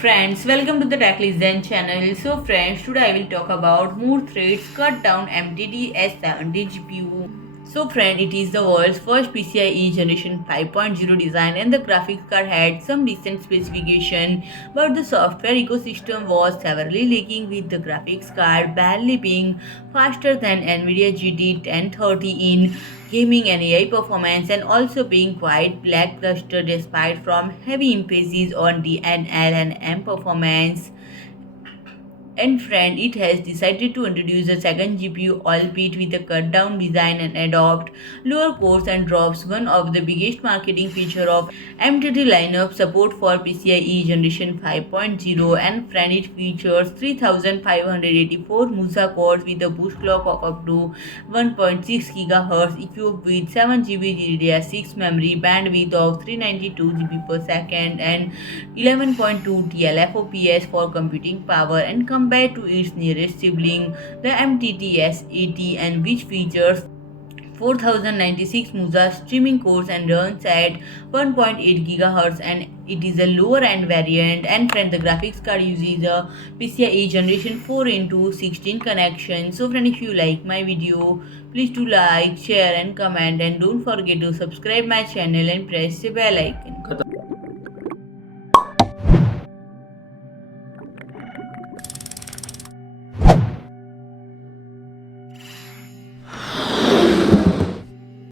Friends, welcome to the TechListen channel. So friends, today I will talk about Moore Threads cut down MTT S70 GPU. So friend, it is the world's first PCIe Generation 5.0 design and the graphics card had some decent specification, but the software ecosystem was severely lacking, with the graphics card barely being faster than NVIDIA GT 1030 in gaming and AI performance, and also being quite lackluster despite from heavy emphasis on DNL and M performance. And friend, it has decided to introduce a second GPU, albeit with a cut down design, and adopt lower cores and drops one of the biggest marketing feature of MTT lineup, support for PCIe Generation 5.0. And friend, it features 3584 MUSA cores with a boost clock of up to 1.6 GHz, equipped with 7 GB GDDR6 memory, bandwidth of 392 GB per second, and 11.2 TFLOPs for computing power, and compared to its nearest sibling, the MTT S80, and which features 4096 MUSA streaming cores and runs at 1.8 GHz, and it is a lower end variant. And friend, the graphics card uses a PCIe Generation 4 into 16 connection. So friend, if you like my video, please do like, share and comment, and don't forget to subscribe my channel and press the bell icon.